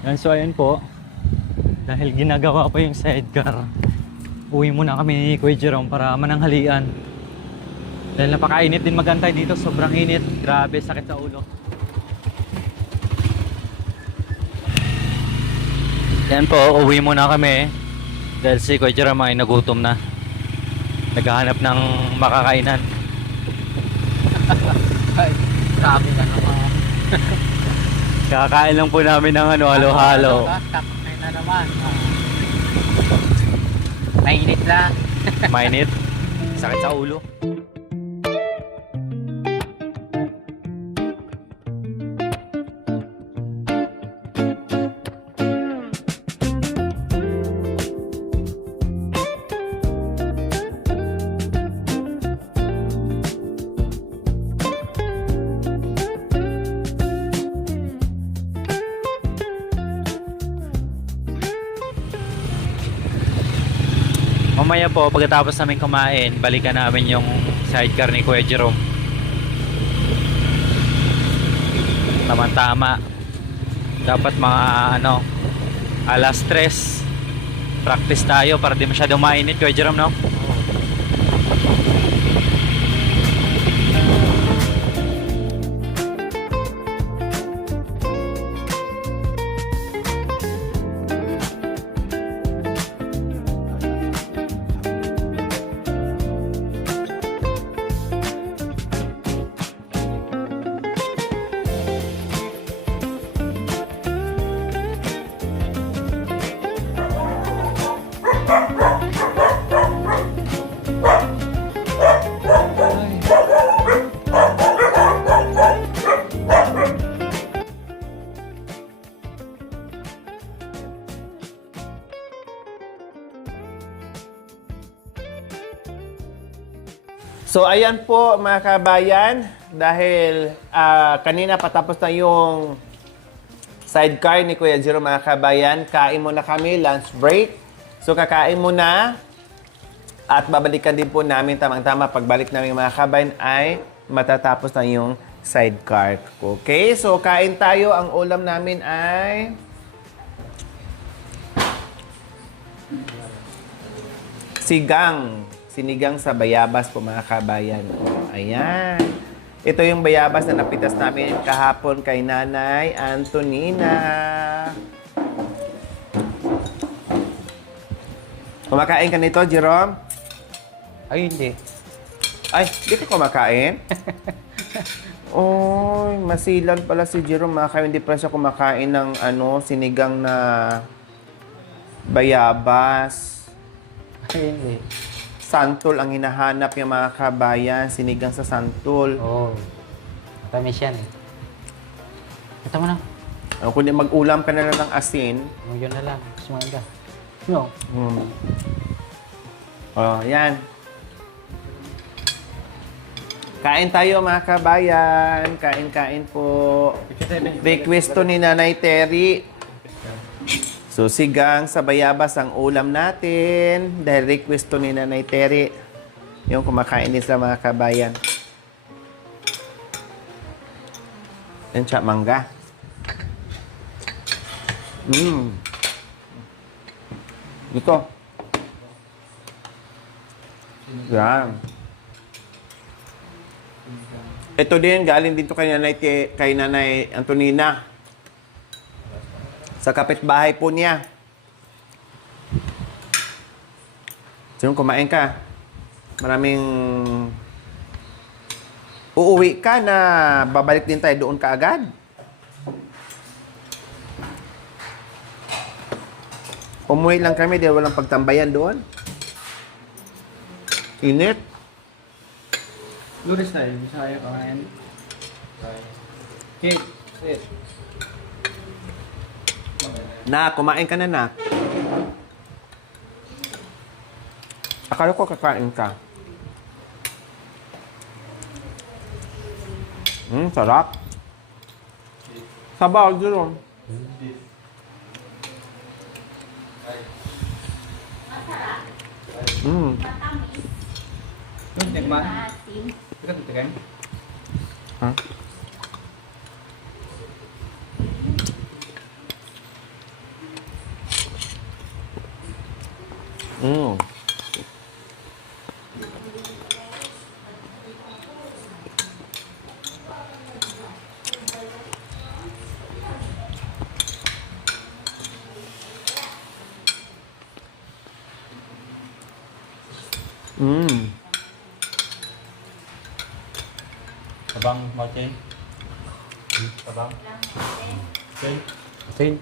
Yan, so ayun po. Dahil ginagawa pa yung sidecar, uwi muna kami ni Kuya Jerome para mananghalian. Dahil napakainit din magantay dito, sobrang init. Grabe, sakit sa ulo. Yan po, uwi muna kami. Dahil si Kuya Jerome ay nagutom na. Naghahanap ng makakainan. Ay, sabi ka naman. Kakain lang po namin ng halo-halo. Tapos na naman. Mainit lang. Mainit. Sakit sa ulo. Mamaya po, pagkatapos namin kumain, balikan namin yung sidecar ni Kuya Jerome. Tama-tama. Dapat mga alas 3 practice tayo para di masyadong mainit, Kuya Jerome, no? So ayan po mga kabayan, dahil kanina patapos na yung sidecar ni Kuya Jerome mga kabayan, kain muna kami, lunch break. So kakain muna at babalikan din po namin tamang-tama pagbalik namin mga kabayan ay matatapos na yung sidecar. Okay, so kain tayo. Ang ulam namin ay sinigang sa bayabas po mga kabayan. Ayan. Ito yung bayabas na napitas namin kahapon kay Nanay Antonina. Kumakain ka nito, Jerome? Ay, hindi. Ay, di ka kumakain? Oy, masilan pala si Jerome. Hindi pa siya kumakain ng sinigang na bayabas. Ay, hindi. Santol ang hinahanap yung mga kabayan. Sinigang sa santol. Oo. Tamis yan eh. Ito mo na. Kundi mag-ulam ka na lang ng asin. Yun na lang. Sumanda. No. Oh, yan. Kain tayo mga kabayan. Kain-kain po. Request to ni Nanay Terry. So, sigang sa bayabas ang ulam natin. Dahil request to ni Nanay Terry. Yung kumakain din sa mga kabayan. Yan siya, mangga. Ito. Yan. Ito din, galing dito kay Nanay Antonina. Sa kapitbahay po niya. So, kumain ka. Maraming uuwi ka na babalik din tayo doon kaagad. Umuwi lang kami dahil walang pagtambayan doon. Init. Lunes tayo, Bisaya kain. Cake, sit. Na, kumain ka na. Akala ko kakain ka. Sarap. Sabaw, Jerome. Tikman. Ika tutikan. Ha? Mm. Mm. Abang, Martin. Abang. Okay. Asin.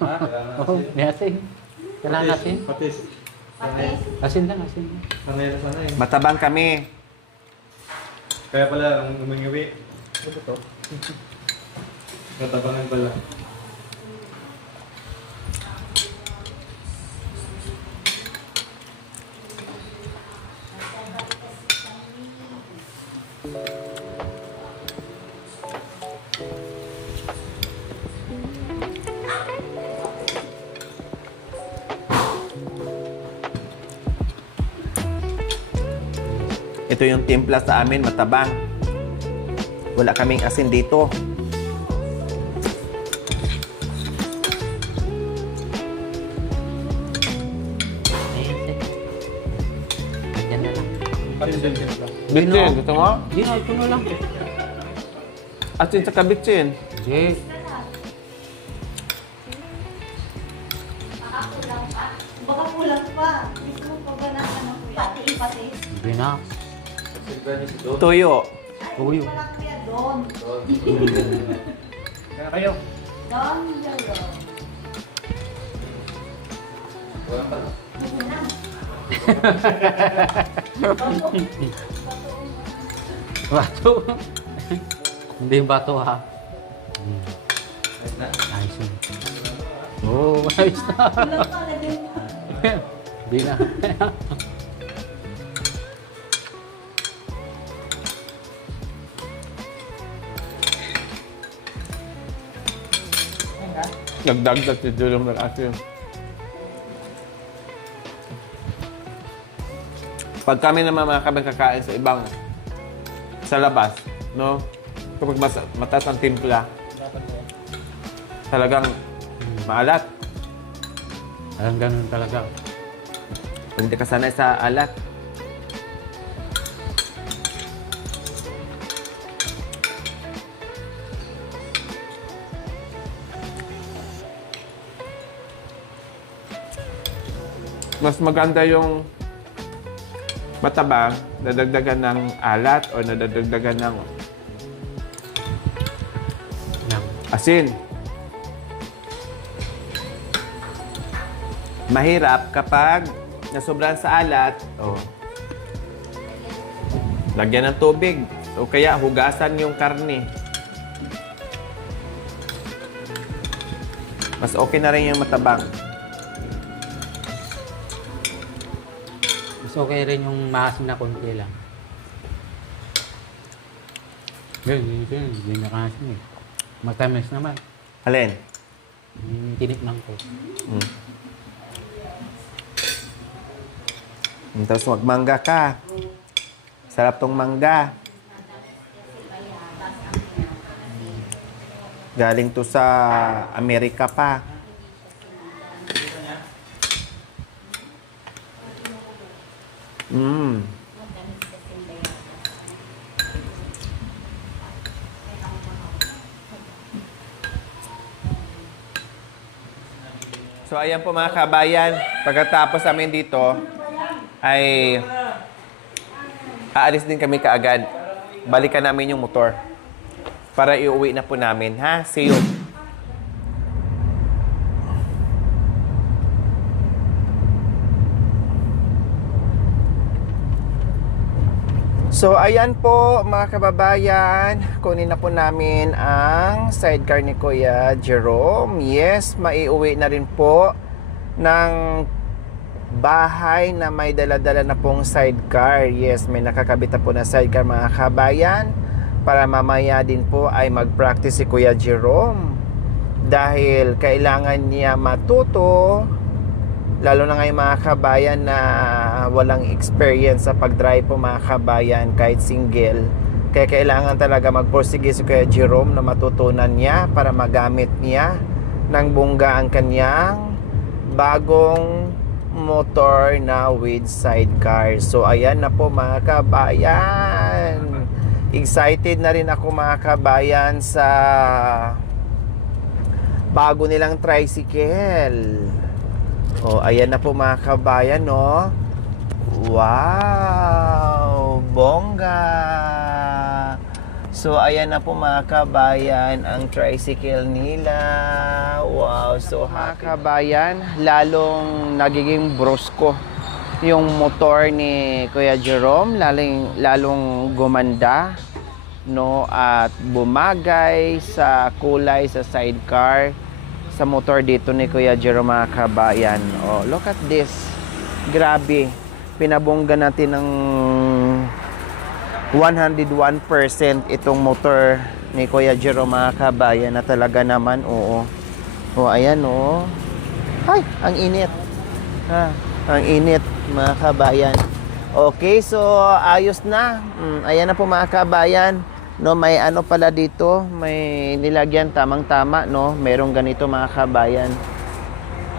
Ha? Oo, may asin. Kailangan asin. Patis. Asin lang, asin lang. Sanay na sanay. Matabang kami. Kaya pala, umangawi. Ano to? Natabangan pala. Ito yung timpla sa amin, matabang. Wala kaming asin dito. Ayan, asin. Ganyan na lang. Bitsin. Bitsin, gusto mo? Hindi na, ito na lang. Asin sa kabitsin. Hindi. Baka kulang pa. Gusto mo pa ba na ano, pati? Hindi na. Tuyo. Tuyo. Wala kaya doon. Kaya kayo. Doon, yellow. Bato. Hindi yung bato ha. Ayos yun. Oo, ayos na. Kulang pa na din. Hindi na. Nagdagdag si Julong ng asin. Pag kami naman mga kabang kakain sa ibang sa labas, no? Kapag mataas ang timpla, talagang maalat. Alam ganun talaga. Pag hindi ka sanay sa alat. Mas maganda yung matabang, nadagdagan ng alat o nadagdagan ng Yan. asin. Mahirap kapag nasobrahan sa alat, lagyan ng tubig o kaya hugasan yung karne. Mas okay na rin yung matabang. Mas okay rin yung maasim na konti lang. Hindi na kasi eh. Matamis naman. Alin? Yung tinikman ko. Tapos magmangga ka. Sarap tong mangga. Galing to sa Amerika pa. So ayan po mga kabayan, pagkatapos namin dito ay aalis din kami kaagad. Balikan namin yung motor para iuwi na po namin, ha? See you. So, ayan po mga kababayan, kunin na po namin ang sidecar ni Kuya Jerome. Yes, maiuwi na rin po ng bahay na may dala-dala na pong sidecar. Yes, may nakakabit na po na sidecar mga kababayan para mamaya din po ay mag-practice si Kuya Jerome. Dahil kailangan niya matuto, lalo na ngayon mga kabayan na walang experience sa pag-drive po mga kabayan kahit single. Kaya kailangan talaga magpursige si Kuya Jerome na matutunan niya para magamit niya ng bongga ang kanyang bagong motor na with sidecar. So ayan na po mga kabayan. Excited na rin ako mga kabayan sa bago nilang tricycle. Oh, ayan na po mga kabayan, no? Wow! Bongga! So, ayan na po mga kabayan ang tricycle nila. Wow! So, mga kabayan, lalong nagiging brusko yung motor ni Kuya Jerome. Lalong gumanda, no? At bumagay sa kulay sa sidecar sa motor dito ni Kuya Jerome mga kabayan. Oh, look at this. Grabe. Pinabongga natin ng 101% itong motor ni Kuya Jerome mga kabayan na talaga naman, oo. O, ayan, oo. Ay, ang init. Ha, ang init mga kabayan. Okay, so ayos na. Ayan na po mga kabayan. No, may ano pala dito, may nilagyan tamang-tama, no. Merong ganito mga kabayan.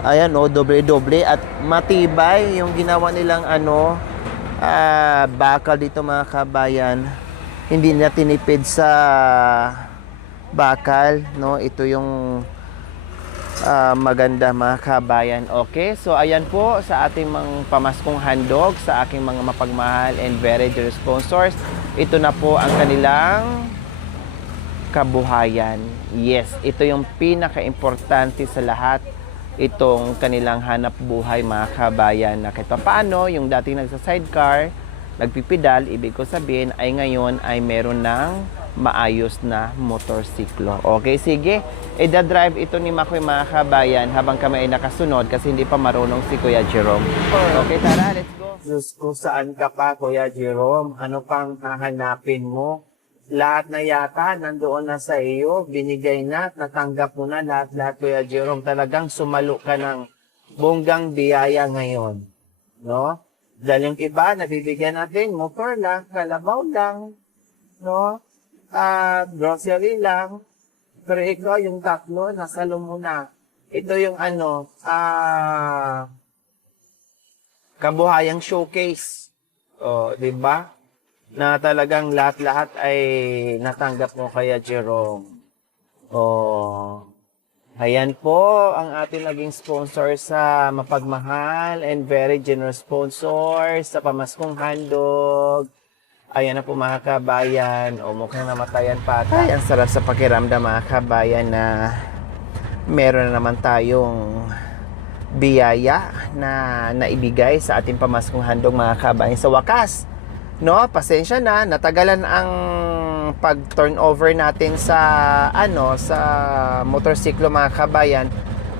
Ayan, no, doble-doble at matibay yung ginawa nilang ano, bakal dito mga kabayan. Hindi na tinipid sa bakal, no. Ito yung maganda mga kabayan. Okay, so ayan po sa ating mga pamaskong handog sa aking mga mapagmahal and very dear sponsors. Ito na po ang kanilang kabuhayan. Yes, ito yung pinaka-importante sa lahat. Itong kanilang hanap buhay mga kabayan na kahit paano yung dating nagsa-sidecar, nagpipidal, ibig ko sabihin ay ngayon ay meron ng maayos na motorsiklo. Okay, sige. Ida-drive ito ni Makoy mga kabayan habang kami ay nakasunod kasi hindi pa marunong si Kuya Jerome. Okay, tara, let's go. Diyos ko, saan ka pa, Kuya Jerome? Ano pang hahanapin mo? Lahat na yata nandoon na sa iyo, binigay na, natanggap mo na lahat-lahat, Kuya Jerome. Talagang sumalo ka ng bonggang biyaya ngayon. No? Dahil yung iba, nabibigyan natin, motor lang, kalabaw lang, no? Grocery lang. Pero ikaw, yung tatlo, nasalo mo na. Ito yung ano, kabuhayang showcase. O, di ba? Na talagang lahat-lahat ay natanggap mo kaya Jerome. O, ayan po ang ating naging sponsor sa mapagmahal and very generous sponsor sa pamaskong handog. Ayan na po mga kabayan. O, mukhang namatayan pa. Ay, ang sarap sa pakiramdam mga kabayan na meron na naman tayong biyaya na naibigay sa ating pamaskong handog mga kabayan. Sa wakas, no, pasensya na, natagalan ang pag-turnover natin sa ano, sa motorsiklo mga kabayan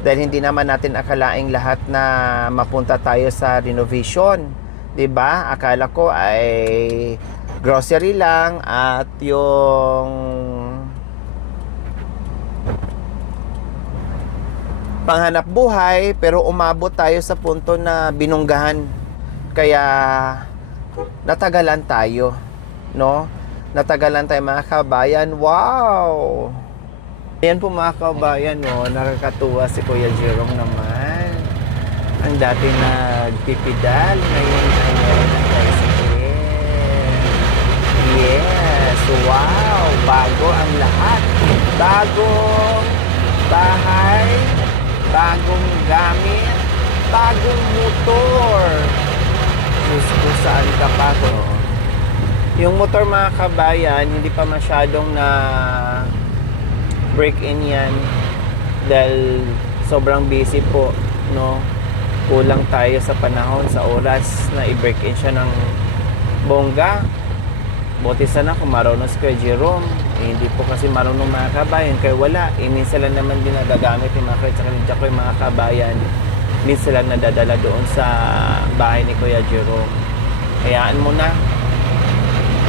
dahil hindi naman natin akalaing lahat na mapunta tayo sa renovation. 'Di ba? Akala ko ay grocery lang at yung panghanap buhay, pero umabot tayo sa punto na binunggahan. Kaya natagalan tayo, no? Natagalan tayo mga kabayan. Wow! Ayan po mga kabayan, no? Nakakatuwa si Kuya Jerome naman. Ang dati nagpipidal, ngayon ay meron ng tricycle. Yes! Wow! Bago ang lahat. Bagong bahay, bagong gamit, bagong motor. Diyos ko, saan ka pa ko? Yung motor mga kabayan, hindi pa masyadong na break-in yan dahil sobrang busy po, no? Kulang tayo sa panahon, sa oras na i-break-in siya ng bongga. Buti sana kung marunong si Kuya Jerome. Hindi po kasi marunong mga kabayan, kaya wala. Minsan lang naman din nagagamit yung mga kaya sa ko yung mga kabayan. Minsan lang nadadala doon sa bahay ni Kuya Jerome. Hayaan mo na.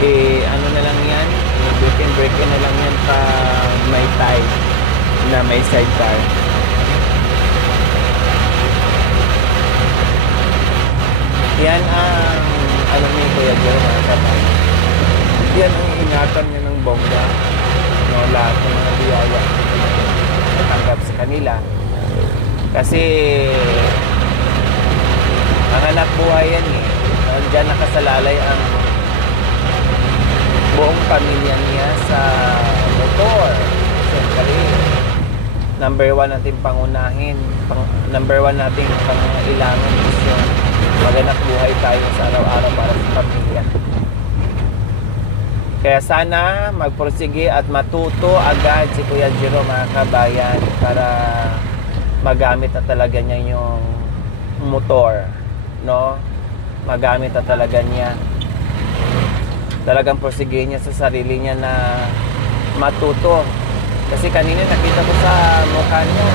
Ano na lang yan, break-in na lang yan pag may tie na may sidecar. Yan ang alam ni Kuya Jerome mga kabayan. Yan ang ingatan niya ng bongga. No, lahat ng mga biyaya natanggap sa kanila. Kasi Ang anak buhay yan eh. Diyan nakasalalay ang buong pamilya niya sa motor. Siyempre, number one natin pangunahin. Number one natin pangailangan is yung maganak buhay tayo sa araw-araw para sa pamilya. Kaya sana magpursige at matuto agad si Kuya Jero, mga kabayan, para magamit na talaga niya yung motor, no? Magamit na talaga niya. Talagang pursige niya sa sarili niya na matuto. Kasi kanina nakita ko sa mukha niyo,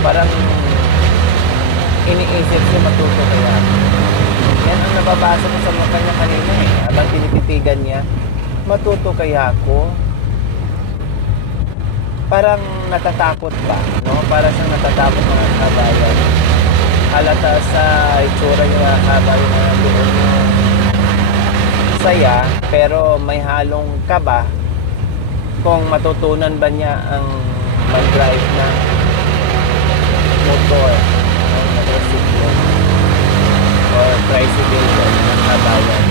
parang iniisip siya matuto kaya. Yan ang nababasa ko sa mukha niya kanina eh. Habang tinititigan niya, matuto kaya ako? Parang natatakot ba? No? Para siyang natatakot, mga kabayan. Halata sa itsura niya, mga kabayan, na doon yung saya, pero may halong kaba kung matutunan ba niya ang mag-drive ng motor, ng motorsiklo or tricycle ko, mga kabayan.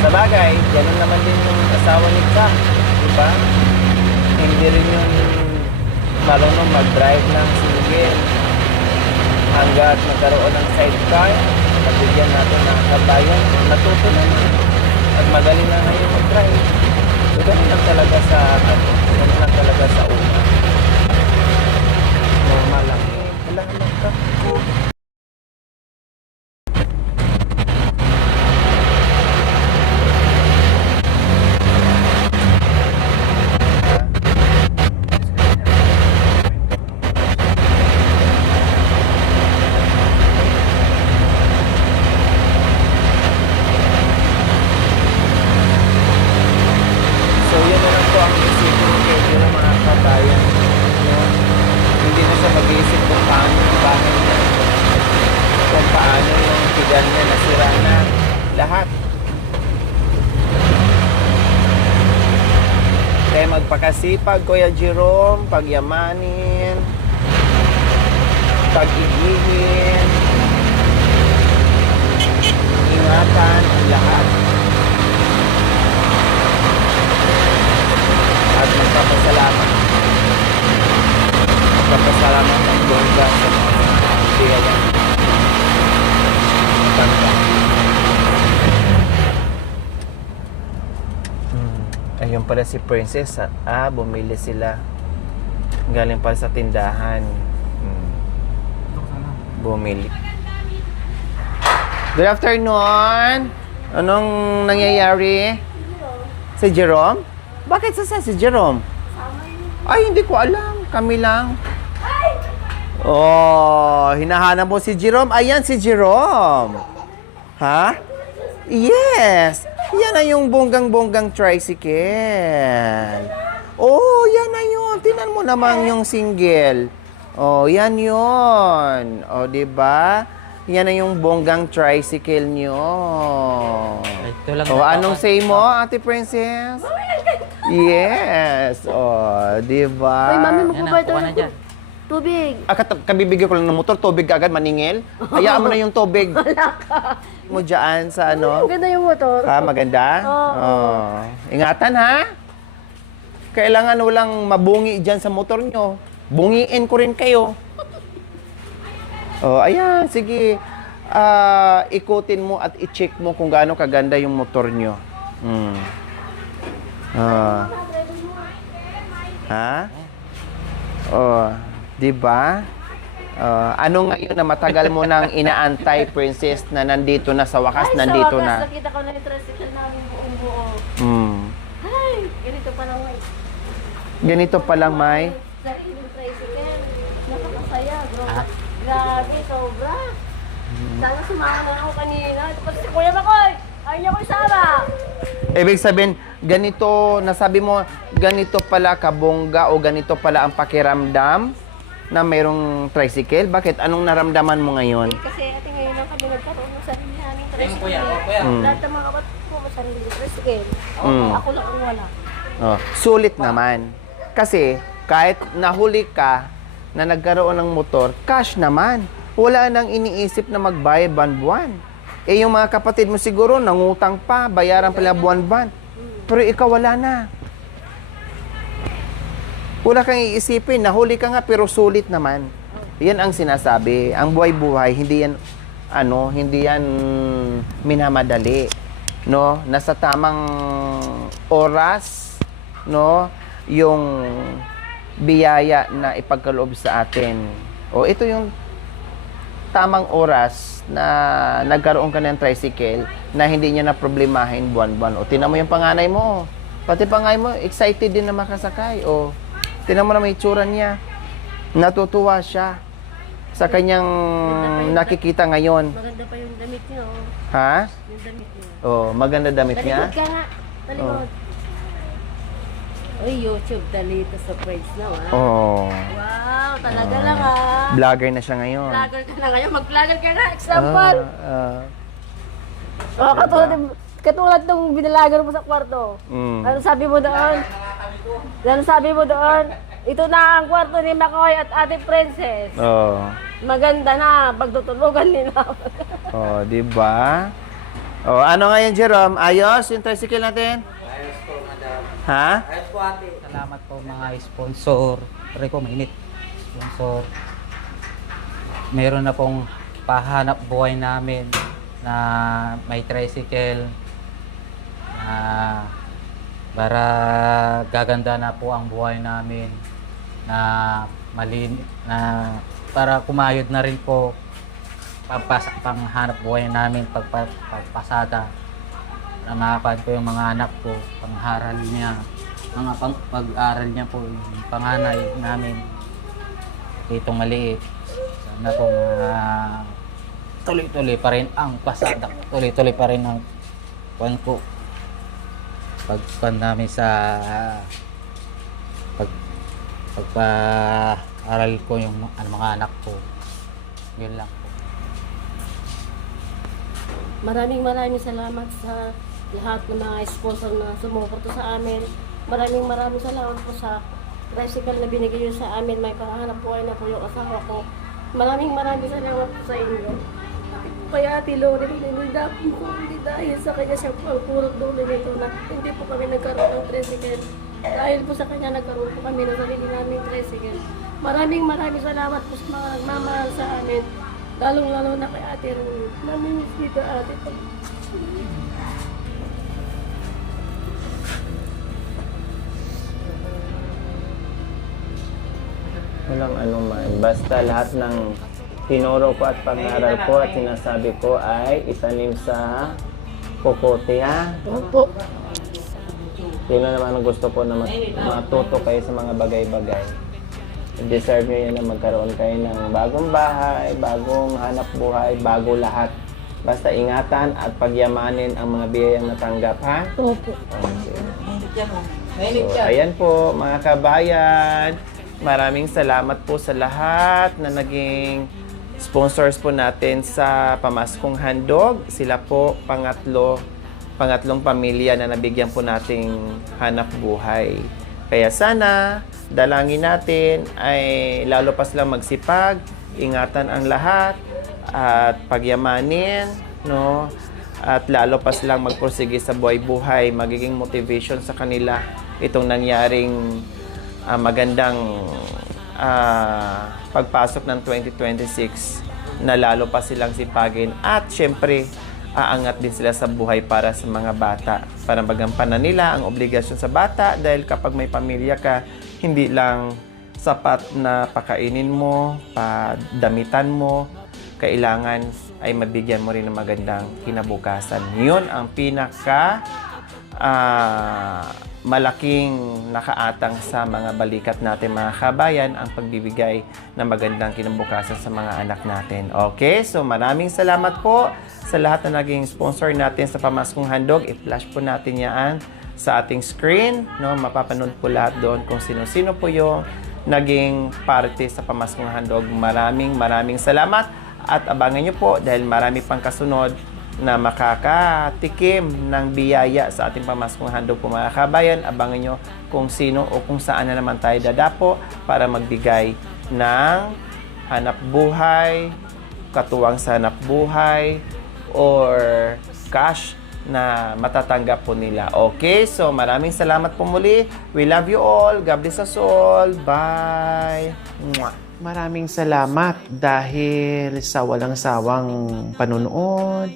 Sa bagay, ganun naman din yung asawa ni Ka, di ba? Hindi rin yung marunong mag-drive ng single. Hanggat magkaroon ng sidecar, pagbigyan natin ng kabayan, matuto naman. At magaling na ngayon mag-drive. So, ganun lang talaga sa, ganun lang talaga sa una. Normal lang. Kailangan lang ka. So, yun na lang po ang isipin ni Kevin ng mga kabayan. No? Hindi na siya mag-iisip kung paano yung bahay niya. Kung paano yung tigan niya nasira na lahat. Kaya magpakasipag, Kuya Jerome, pagyamanin, pag-igihin, ingatan ang lahat. At magpapasalamat. Magpapasalamat ang bongga sa mga biyayang matanda. Ayun pala si Princess. Bumili sila. Galing pala sa tindahan. Bumili. Good afternoon. Anong nangyayari? Si Jerome? Bakit saan si Jerome? Ay, hindi ko alam. Kami lang. Oh, hinahanap mo si Jerome? Ayan si Jerome. Ha? Yes. Yan na yung bonggang-bonggang tricycle. Oh, yan na yun. Tingnan mo naman yung single. Oh, yan yun. Oh, diba? Yan na yung bonggang tricycle nyo. Ito lang. Oh, anong say mo, Ate Princess? Yes. Oh, di ba? Uy, mami, Yan na, magbabayad kuha na tayo dyan. ng tubig. Kabibigyan ko lang ng motor, tubig agad, maningil. Hayaan mo na yung tubig. Mo dyan sa ano. Ang ganda yung motor. Maganda? Oo. Ingatan, ha? Kailangan walang mabungi dyan sa motor nyo. Bungiin ko rin kayo. Oh, ayan, sige. Ikutin mo at i-check mo kung gaano kaganda yung motor nyo. Ha? Oh, di ba? Ano ngayon na matagal mo nang inaantay, Princess, na nandito na sa wakas, nandito sa wakas, na. nakita ko na yung tricycle namin buong-buo. Ay, ganito pa lang, May. Ganito pa lang, May. Sariling tricycle. Napakasaya, bro. Grabe, sobra. Sana sumama na ako kanina. Tapos si Kuya Makoy, ayaw niya ko isama. Ibig sabihin, ganito, nasabi mo, ganito pala kabongga o ganito pala ang pakiramdam na mayroong tricycle? Bakit? Anong naramdaman mo ngayon? Kasi ate ngayon lang kami nagkaroon ng sarili namin tricycle. Lahat ng mga kapatid ko may sarili tricycle. Ako lang ang wala. Sulit naman. Kasi, kahit nahuli ka na nagkaroon ng motor, cash naman. wala nang iniisip na magbayad buwan-buwan. Eh yung mga kapatid mo siguro, nangutang pa, bayaran pala buwan-buwan. Pero ikaw wala na. Wala kang iisipin, nahuli ka nga pero sulit naman. Yan ang sinasabi. Ang buhay-buhay, hindi yan minamadali. No? Nasa tamang oras, no? Yung biyaya na ipagkaloob sa atin. O ito yung tamang oras na nagkaroon ka ng tricycle na hindi niya na problemahin buwan-buwan. O tinan mo yung panganay mo. Pati panganay mo, excited din na makasakay. O tinan mo na may itsura niya. Natutuwa siya sa kanyang nakikita ngayon. Maganda pa yung damit niyo. Ha? Yung damit niyo. Oh, maganda damit niya. Talikod ka nga. Talikod. Uy, YouTube talito sa praise now, ha? Oh. Wow, talaga lang, ha? Vlogger na siya ngayon. Vlogger ka na ngayon. Mag-vlogger ka na. Example. Oh, katulad nung binalagan mo sa kwarto. Ano sabi mo doon? Ano sabi mo doon? Ito na ang kwarto ni Makoy at Ate Princess. Oh. Maganda na. Pagtutulugan nila. Oh, di ba? Oh, ano ngayon, Jerome? Ayos yung tricycle natin? Ayos po, madam. Ha? Ayos po, ate. Salamat po mga sponsor. Pare ko, mainit. Sponsor. Meron na pong pahanap buhay namin na may tricycle na para gaganda na po ang buhay namin na para kumayod na rin po panghanap buhay namin pagpasada na makapan ko yung mga anak ko, pangharal niya, mga pag-aral niya po, yung panganay namin, itong maliit. Sana po tuloy-tuloy pa rin ang pasada, tuloy-tuloy pa rin ang kwan ko. Pagpan namin sa pagpa-aral ko yung mga anak ko. Yun lang po. Maraming salamat sa lahat ng mga sponsor na sumuporto sa amin. Maraming salamat po sa tricycle na binigay niyo sa amin. May panghanap buhay na po yung asawa ko. Maraming salamat po sa inyo. Kaya Ate Lori, ninidapin ko hindi dahil sa kanya siya po ang purot dulo nito na hindi po kami nagkaroon ng tricycle. Dahil po sa kanya nagkaroon po kami ng sarili naming tricycle. Maraming salamat po sa mga nagmamahal sa amin. Lalong-lalo na kay Ate Rumi. Namimiss dito ate. Walang anuman. Basta lahat ng tinuro ko at pangaral ko at sinasabi ko ay itanim sa kokote, ha? Opo. Yun na naman ang gusto ko na matuto kayo sa mga bagay-bagay. Deserve nyo yan na magkaroon kayo ng bagong bahay, bagong hanap buhay, bago lahat. Basta ingatan at pagyamanin ang mga biyayang natanggap, ha? Opo. Okay. So, ayan po, mga kabayan. Maraming salamat po sa lahat na naging sponsors po natin sa Pamaskong Handog. Sila po pangatlong pamilya na nabigyan po nating hanap buhay. Kaya sana, dalangin natin ay lalo pa silang magsipag, ingatan ang lahat, at pagyamanin, no? At lalo pa silang magpursige sa buhay-buhay, magiging motivation sa kanila itong nangyaring magandang pagpasok ng 2026 na lalo pa silang sipagin at syempre aangat din sila sa buhay para sa mga bata para magampanan nila ang obligasyon sa bata dahil kapag may pamilya ka hindi lang sapat na pakainin mo, padamitan mo, kailangan ay mabigyan mo rin ng magandang kinabukasan. Yun ang pinaka malaking nakaatang sa mga balikat natin mga kabayan ang pagbibigay ng magandang kinabukasan sa mga anak natin. Okay, so maraming salamat po sa lahat na naging sponsor natin sa Pamaskong Handog. I-flash po natin yan sa ating screen, no? Mapapanood po lahat doon kung sino-sino po yung naging parte sa Pamaskong Handog. Maraming salamat at abangan nyo po dahil marami pang kasunod na makakatikim ng biyaya sa ating Pamaskong Handog po mga kabayan. Abangan nyo kung sino o kung saan na naman tayo dadapo para magbigay ng hanap buhay, katuwang sa hanap buhay, or cash na matatanggap po nila. Okay, so maraming salamat po muli. We love you all. God bless us all. Bye! Mwah! Maraming salamat dahil sa walang sawang panunood,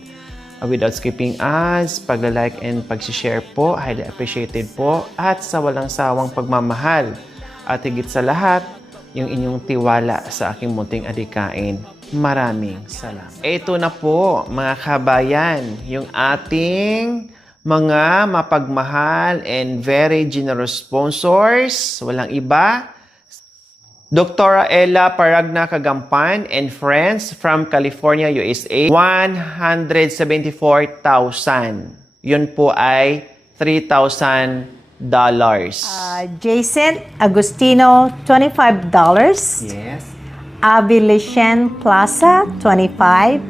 without skipping ads, pagla-like and pag-share po, highly appreciated po, at sa walang sawang pagmamahal. At higit sa lahat, yung inyong tiwala sa aking munting adikain. Maraming salamat. Ito na po, mga kabayan, yung ating mga mapagmahal and very generous sponsors. Walang iba, Dr. Ella Paragna Kagampan and friends from California, USA. 174,000. Yun po ay $3,000. Jason Agustino, $25. Yes. Avilishen Plaza, 25.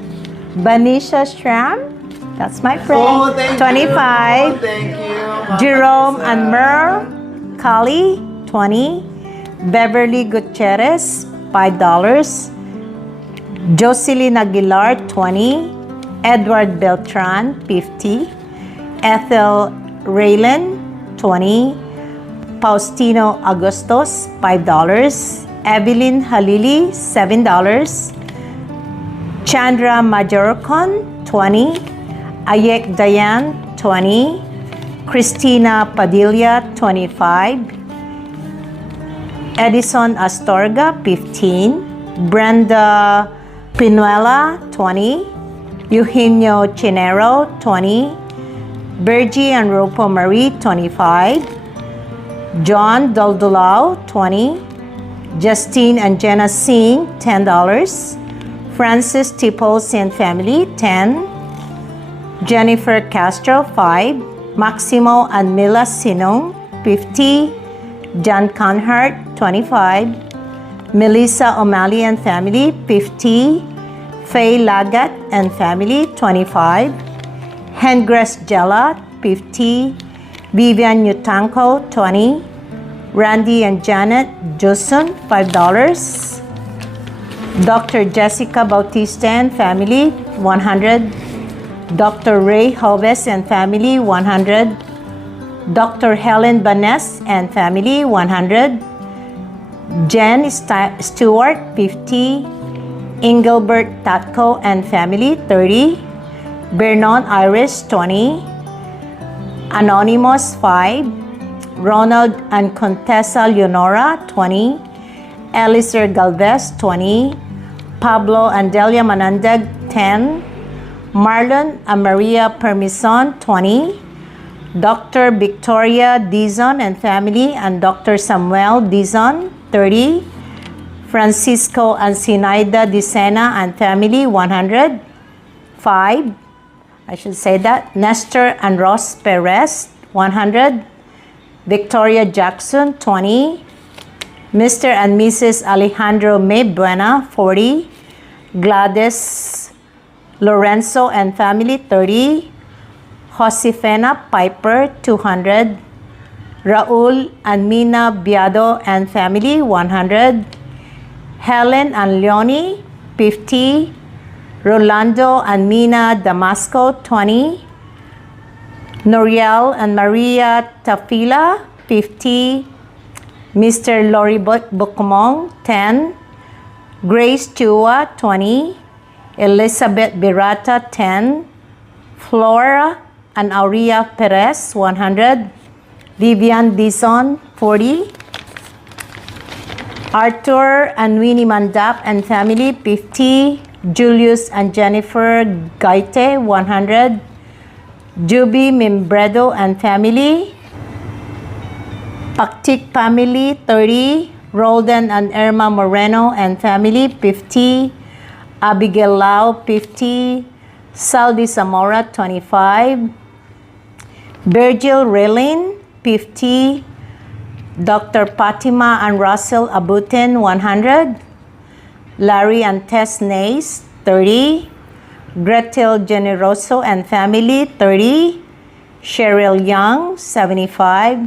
Banisha Shram, that's my friend, Oh, thank 25. you. Thank you. Jerome and Merle Kali, 20. Beverly Gutierrez, $5. Jocelyn Aguilar, 20. Edward Beltran, 50. Ethel Raylan, 20. Faustino Agustos, $5. Evelyn Halili, $7. Chandra Majorcon, 20. Ayek Dayan, 20. Christina Padilla, 25. Edison Astorga, 15. Brenda Pinuela, 20. Eugenio Chinero, 20. Bergie and Ropo Marie, 25. John Doldolao, 20. Justine and Jenna Singh, $10. Francis Tipos and family, 10. Jennifer Castro, 5. Maximo and Mila Sinong, 50. John Conhart, 25. Melissa O'Malley and family, 50. Faye Lagat and family, 25. Hengress Jella, 50. Vivian Yutanko, 20. Randy and Janet Johnson, $5. Dr. Jessica Bautista and family, 100. Dr. Ray Hoves and family, 100. Dr. Helen Banes and family, 100. Jen Stewart, 50. Engelbert Tatko and family, 30. Vernon Iris, 20. Anonymous, 5. Ronald and Contessa Leonora, 20. Elizer Galvez, 20. Pablo and Delia Manandag, 10. Marlon and Maria Permison, 20. Dr. Victoria Dizon and family and Dr. Samuel Dizon, 30. Francisco and Sinaida Dicena and family, 100. 5. I should say that. Nestor and Ross Perez, 100. Victoria Jackson, 20. Mr. and Mrs. Alejandro May Buena, 40. Gladys Lorenzo and family, 30. Josefina Piper, 200. Raul and Mina Biado and family, 100. Helen and Leonie, 50. Rolando and Mina Damasco, 20. Noriel and Maria Tafila, 50. Mr. Lori Bukumong, 10. Grace Chua, 20. Elizabeth Birata, 10. Flora and Aurea Perez, 100. Vivian Dizon, 40. Arthur and Winnie Mandap and family, 50. Julius and Jennifer Gaite, 100. Juby Mimbredo and family. Paktik family, 30. Roldan and Irma Moreno and family, 50. Abigail Lau, 50. Saldi Zamora, 25. Virgil Relin, 50. Dr. Fatima and Russell Abutin, 100. Larry and Tess Nays, 30. Gretel Generoso and family, 30. Cheryl Young, 75.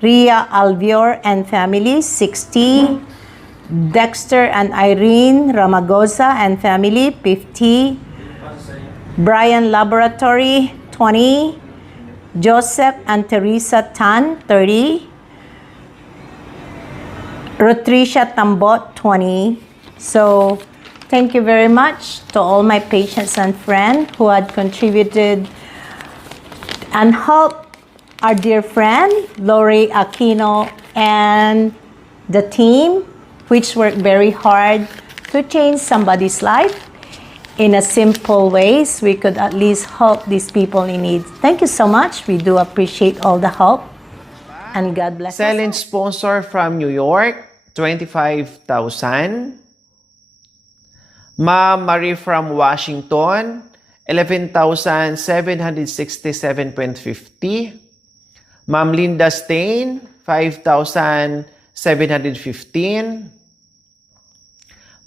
Ria Alvior and family, 60. Dexter and Irene Ramagosa and family, 50. Brian Laboratory, 20. Joseph and Teresa Tan, 30. Rotricia Tambot, 20. So, thank you very much to all my patients and friends who had contributed and helped our dear friend, Lori Aquino, and the team, which worked very hard to change somebody's life in a simple ways. We could at least help these people in need. Thank you so much. We do appreciate all the help. And God bless us. Silent sponsor from New York, 25,000. Ma'am Marie from Washington, 11,767.50. Ma'am Linda Stain, 5,715.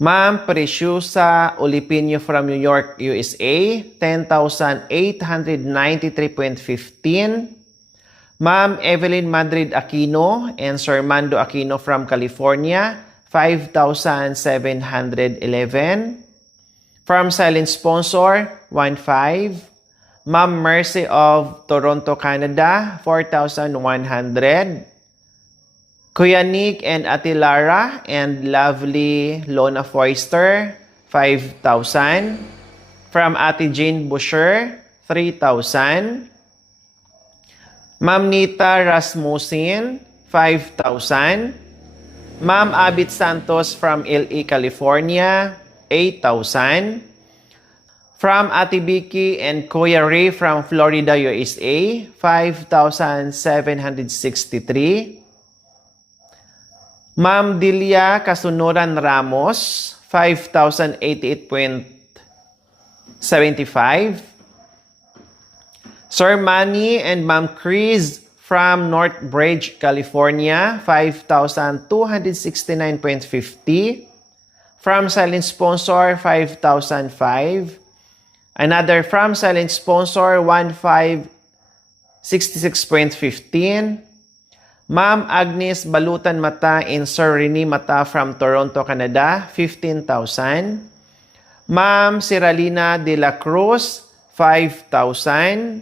Ma'am Preciosa Olipino from New York, USA, 10,893.15. Ma'am Evelyn Madrid Aquino and Sir Mando Aquino from California, 5,711. From silent sponsor, 1,500. Ma'am Mercy of Toronto, Canada, 4,100. Kuya Nick and Ate Lara and lovely Lona Foister, 5,000. From Ate Jane Busher, 3,000. Ma'am Nita Rasmussen, 5,000. Ma'am Abit Santos from LA, California, 8,000. From Ate Vicky and Kuya Ray from Florida, USA, 5,763. Ma'am Delia Kasunuran Ramos, 5,088.75. Sir Manny and Ma'am Chris from Northbridge, California, 5,269.50. From silent sponsor, 5,005. Another from silent sponsor, 1,566.15. Ma'am Agnes Balutan Mata and Sir Rene Mata from Toronto, Canada, 15,000. Ma'am Siralina De La Cruz, 5,000.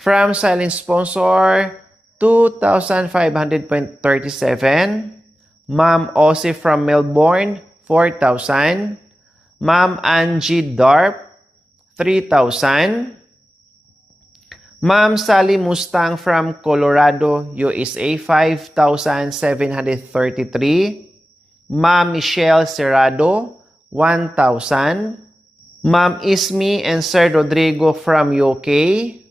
From silent sponsor, 2,537. Ma'am Ossie from Melbourne, 4,000. Ma'am Angie Darp, 3,000. Ma'am Sally Mustang from Colorado, USA, 5,733. Ma'am Michelle Serrado, 1,000. Ma'am Ismi and Sir Rodrigo from UK,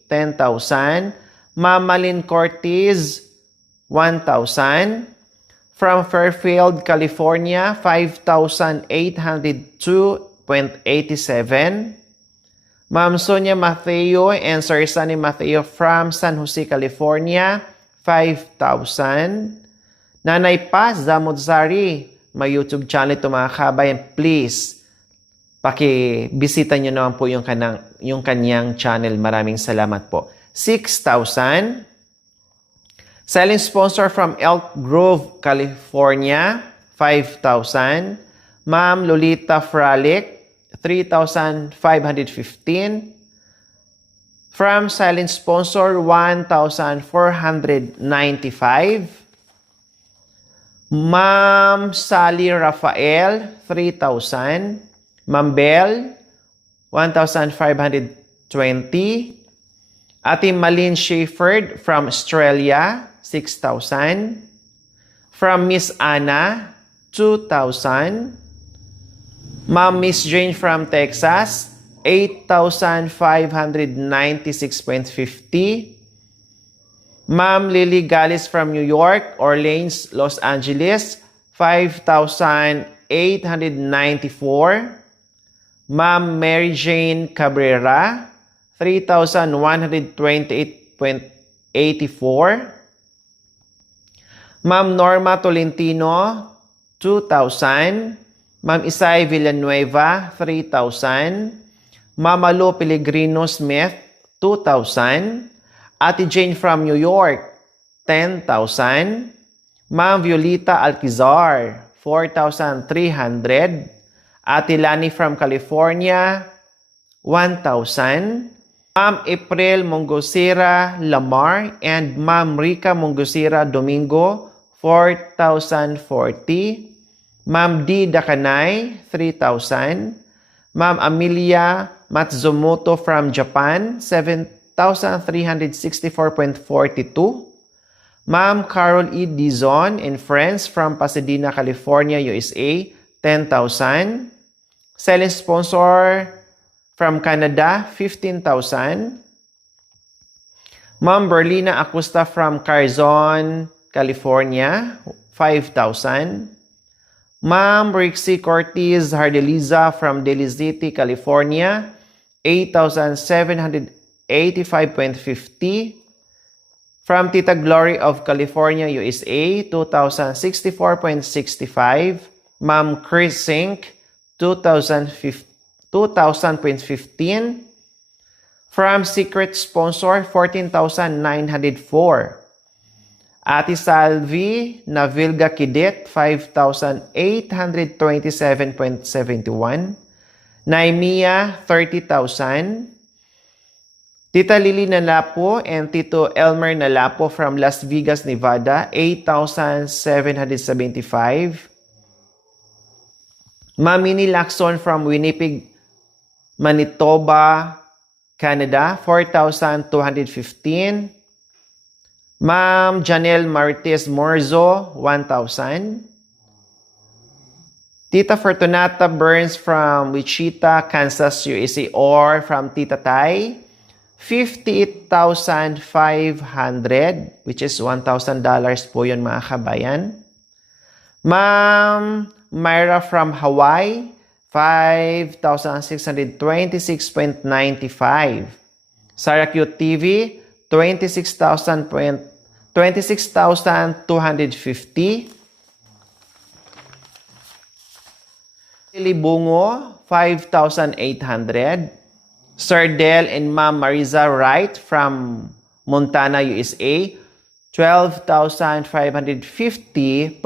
10,000. Ma'am Malin Cortez, 1,000. From Fairfield, California, 5,802.87. Ma'am Sonia Mateo and Sir Sunny Mateo from San Jose, California, 5,000. Nanay Paz Zamudzari, may YouTube channel ito mga kabayan. Please, pakibisita nyo naman po yung kanyang channel. Maraming salamat po. 6,000. Selling sponsor from Elk Grove, California, 5,000. Ma'am Lolita Fralic, 3,515. From silent sponsor, 1,495. Ma'am Sally Rafael, 3,000. Ma'am Bell, 1,520. Ate Malin Shefford from Australia, 6,000. From Miss Anna, 2,000. Ma'am Miss Jane from Texas, 8,596.50. Ma'am Lily Gallis from New York, Orleans, Los Angeles, 5,894. Ma'am Mary Jane Cabrera, 3,128.84. Ma'am Norma Tolentino, 2,000. Ma'am Isay Villanueva, 3,000. Ma'am Malu Pellegrino Smith, 2,000. Ate Jane from New York, 10,000. Ma'am Violeta Alquizar, 4,300. Ate Lani from California, 1,000. Ma'am April Mongosira Lamar and Ma'am Rica Mongosira Domingo, 4,040. Ma'am D. Dakanay, 3,000. Ma'am Amelia Matsumoto from Japan, 7,364.42. Ma'am Carol E. Dizon and friends from Pasadena, California, USA, 10,000. Selling sponsor from Canada, 15,000. Ma'am Berlina Acosta from Carzon, California, 5,000. Ma'am Rixie Cortez Hardeliza from Daly City, California, 8,785.50. From Tita Glory of California, USA, 2,064.65. Ma'am Chris Sink, 2,000.15. From Secret Sponsor, 14,904. Ate Salvi Navilga Kidet, 5,827.71. Naimia, 30,000. Tita Lily Nalapo and Tito Elmer Nalapo from Las Vegas, Nevada, 8,775. Mamini Lacson from Winnipeg, Manitoba, Canada, 4,215. Ma'am Janelle Martes Morzo, 1,000. Tita Fortunata Burns from Wichita, Kansas, USA, or from Tita Tai, 58,500, which is $1,000 po yun mga kabayan. Ma'am Myra from Hawaii, 5,626.95. Sarah Q TV, 26,250. Lily Bungo, 5,800. Sir Del and Ma'am Mariza Wright from Montana, USA, 12,550.71.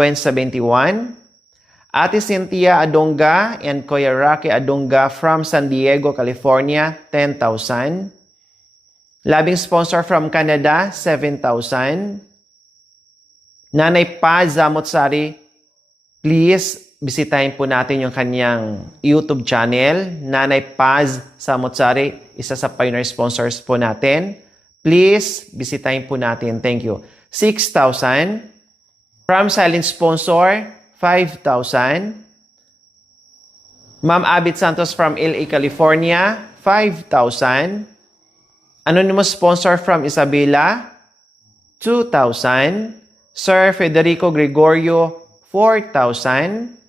Ate Cynthia Adonga and Kuya Rocky Adonga from San Diego, California, 10,000. Labing sponsor from Canada, 7,000. Nanay Paz Zamotsari, please bisitahin po natin yung kanyang YouTube channel. Nanay Paz Zamotsari, isa sa pioneer sponsors po natin. Please bisitahin po natin. Thank you. 6,000. From silent sponsor, 5,000. Ma'am Abit Santos from LA, California, 5,000. Anonymous sponsor from Isabela, 2,000. Sir Federico Gregorio, 4,000.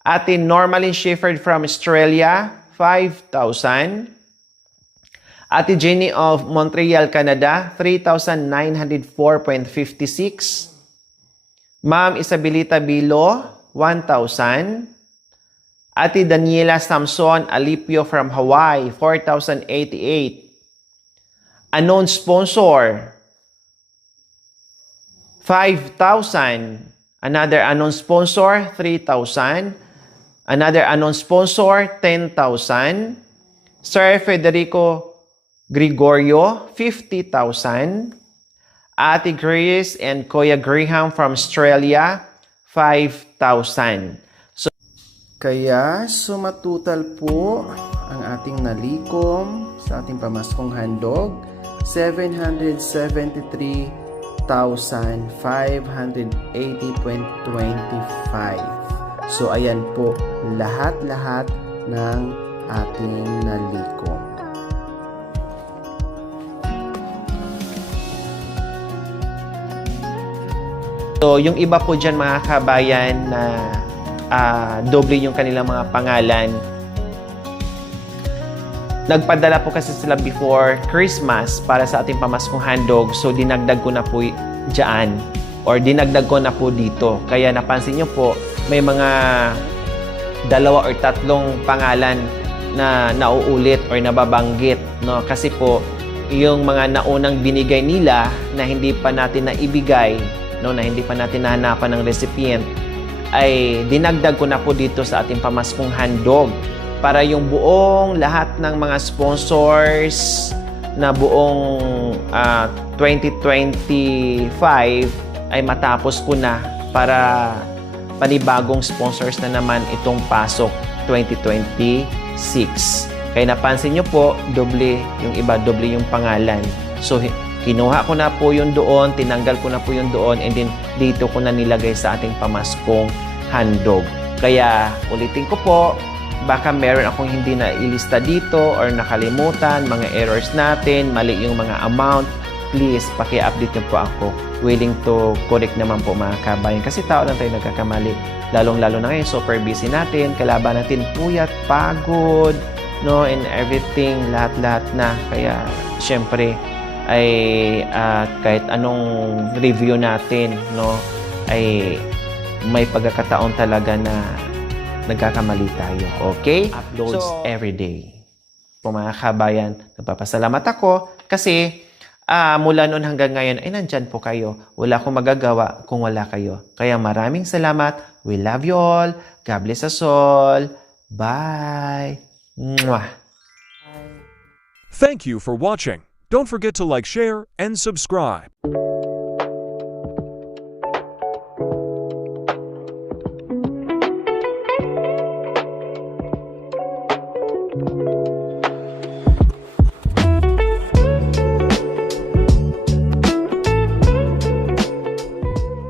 Ate Normalin Shepherd from Australia, 5,000. Ate Jenny of Montreal, Canada, 3,904.56. Ma'am Isabelita Bilo, 1,000. Ate Daniela Samson Alipio from Hawaii, 4,088. Unknown sponsor, 5,000. Another unknown sponsor, 3,000. Another unknown sponsor, 10,000. Sir Federico Gregorio, 50,000. Ate Grace and Kuya Graham from Australia, 5,000. Kaya sumatotal po ang ating nalikom sa ating pamaskong handog, 773,580.25. So ayan po lahat-lahat ng ating nalikom. So, yung iba po dyan mga kabayan na doble yung kanilang mga pangalan. Nagpadala po kasi sila before Christmas para sa ating pamaskong handog. So, dinagdag ko na po dyan or dinagdag ko na po dito. Kaya napansin nyo po, may mga 2 or 3 pangalan na nauulit or nababanggit. No? Kasi po, yung mga naunang binigay nila na hindi pa natin naibigay, no, na hindi pa natin nahanapan ng recipient, ay dinagdag ko na po dito sa ating pamaskong handog para yung buong lahat ng mga sponsors na buong 2025 ay matapos ko na para panibagong sponsors na naman itong pasok 2026. Kaya napansin nyo po, doble yung iba, doble yung pangalan. So, kinuha ko na po yun doon, tinanggal ko na po yun doon, and then dito ko na nilagay sa ating pamaskong handog. Kaya, ulitin ko po, baka meron akong hindi na ilista dito or nakalimutan, mga errors natin, mali yung mga amount, please, paki-update nyo po ako. Willing to correct naman po mga kabayan. Kasi tao lang tayo nagkakamali. Lalong-lalo na ngayon, super busy natin, kalaban natin puyat, pagod, no, and everything, lahat-lahat na. Kaya, syempre, ay kahit anong review natin, no, ay may pagkakataon talaga na nagkakamali tayo. Okay? Uploads every day. Po mga kabayan, nagpapasalamat ako kasi mula noon hanggang ngayon ay nandyan po kayo. Wala akong magagawa kung wala kayo. Kaya maraming salamat. We love you all. God bless us all. Bye. Mwah. Thank you for watching. Don't forget to like, share, and subscribe.